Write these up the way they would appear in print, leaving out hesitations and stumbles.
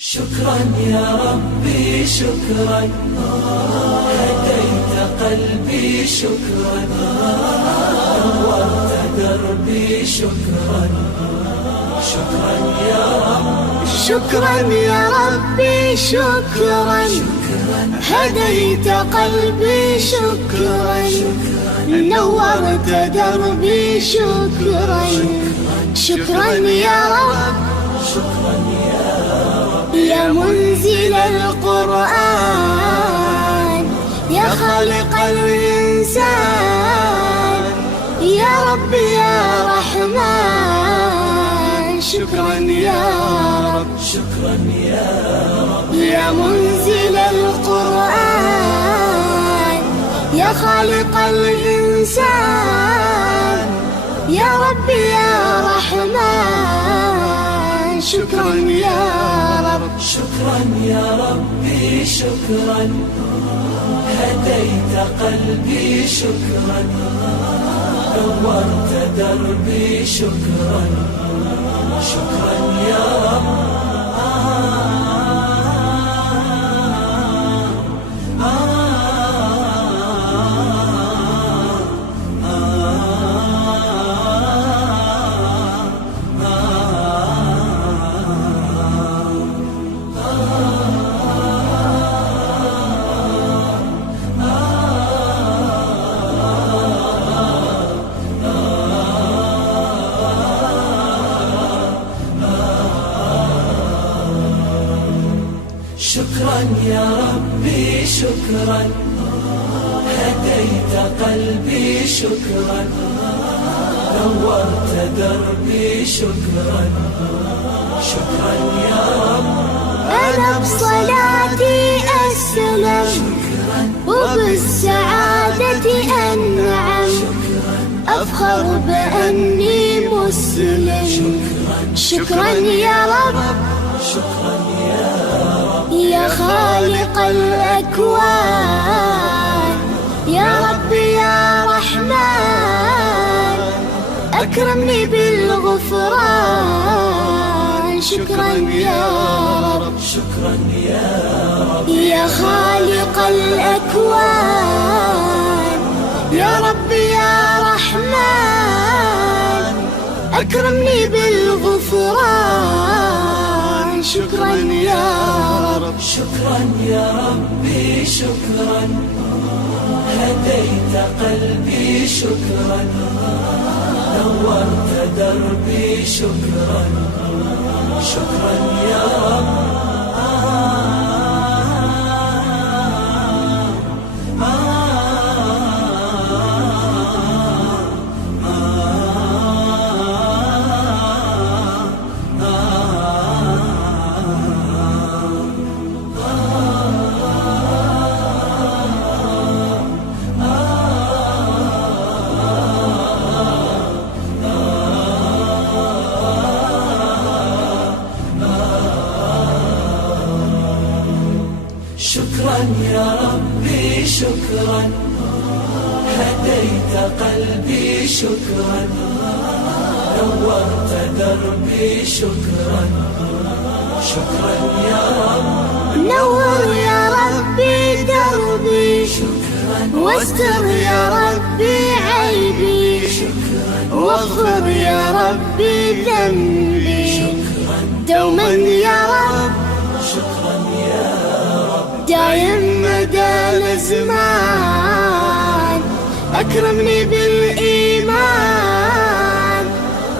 شكرا يا ربي شكرا، هديت قلبي شكرا، نورت دربي شكرا. شكرا يا رب، شكرا يا ربي شكرا، هديت قلبي شكرا، نورت دربي شكرا. شكرا يا رب، شكرا يا منزل القرآن، يا خالق الإنسان، يا رب يا رحمن. شكرا يا رب، شكرا يا رب، يا منزل القرآن، يا خالق الإنسان، يا رب يا رحمن. شكرا يا رب، شكرا يا ربي شكرا، هديت قلبي شكرا، نورت دربي شكرا. شكرا يا رب، شكرا يا ربي شكرا، هديت قلبي شكرا، نورت دربي شكرا. شكرا يا رب، أنا بصلاتي أسلم، وبالسعادة أنعم، أفخر بأني مسلم. شكرا يا رب، شكرا يا رب، يا خالق الأكوان، يا رب يا رحمن، أكرمني بالغفران. شكرا يا رب، شكرا يا رب، يا خالق الأكوان، يا رب يا رحمن، أكرمني بالغفران. شكرا يا رب، شكرا يا ربي شكرا، هديت قلبي شكرا، نورت دربي شكرا. شكرا يا رب، شكرا يا ربي شكرا، هديت قلبي شكرا، نورت دربي شكرا. شكرا يا رب، نور يا ربي دربي، واستر يا ربي عيبي، واغفر يا ربي ذنبي دوما يا رب. شكرا يا رب، دايم مدى الأزمان، أكرمني بالإيمان،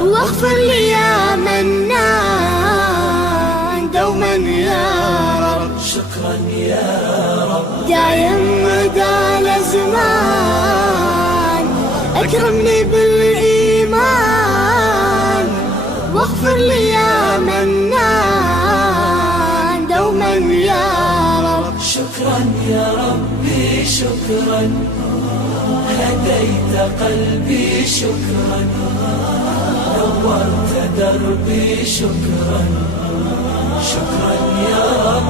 واغفر لي يا منان دوما يا رب. شكرا يا رب، دايم مدى الأزمان، أكرمني بالإيمان، واغفر لي يا منان دوما يا رب. شكرا يا ربي شكرا، هديت قلبي شكرا، نورت دربي شكرا. شكرا يا رب،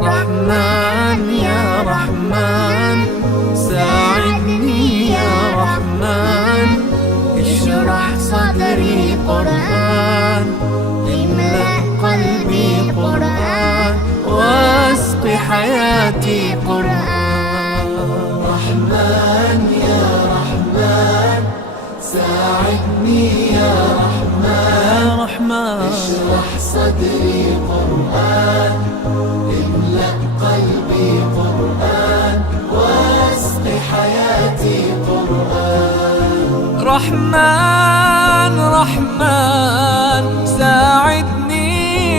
رحمن يا رحمن ساعدني يا رحمن اشرح صدري قرآن املأ قلبي قرآن واسق حياتي قرآن رحمن يا رحمن ساعدني يا رحمن اشرح صدري قرآن املأ قلبي قرآن واسق حياتي قرآن رحمن رحمن ساعدني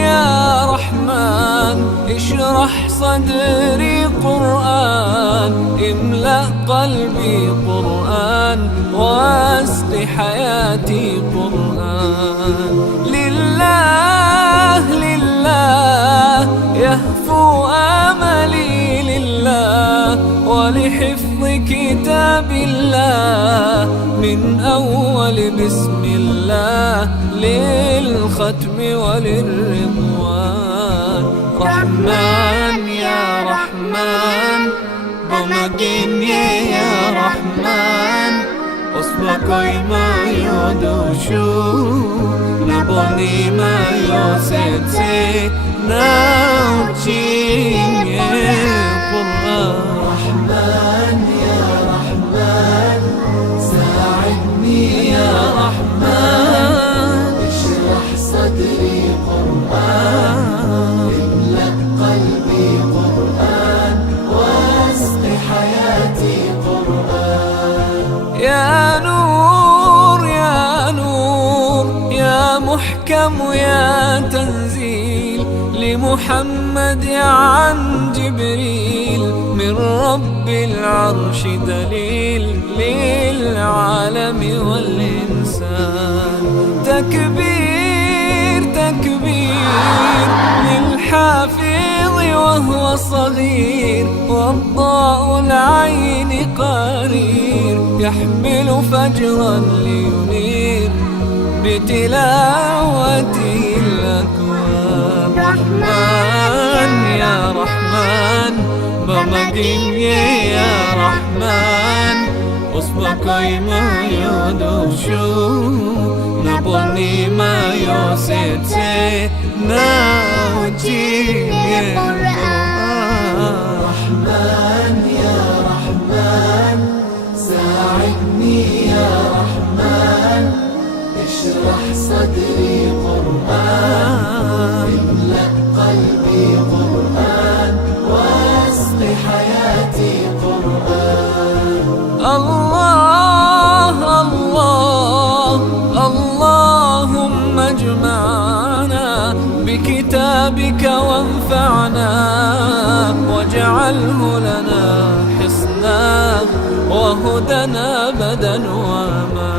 يا رحمن اشرح صدري قرآن املأ قلبي قرآن واسق حياتي قرآن لله لله يهفو آملي لله ولحفظ كتاب الله من أول بسم الله للختم وللرضوان رحمن يا رحمن بمجيني يا رحمن أصبحي ما يدوشو نبني ما يوسيتي ناوتشيني قرآن رحمن يا رحمن ساعدني يا رحمن اشرح صدري قرآن املأ قلبي قرآن واسق حياتي قرآن يا نور يا نور يا محكم يا تنزيل لمحمد عن جبريل من رب العرش دليل للعالم والإنسان تكبير تكبير للحافظ وهو صغير والضاء العين قرير يحمل فجرا لينير بتلاوته الأكوان رحمن يا رحمن بمجيني يا رحمن أصبحي ما يدوشو نبني ما يوسيتي ناوتيني رحمن يا رحمن ساعدني يا رحمن اشرح صدري قرآن املأ قلبي قرآن واسق حياتي قرآن الله الله اللهم اجمعنا بكتابك وانفعنا واجعله لنا حصنا وهدنا أبدا وما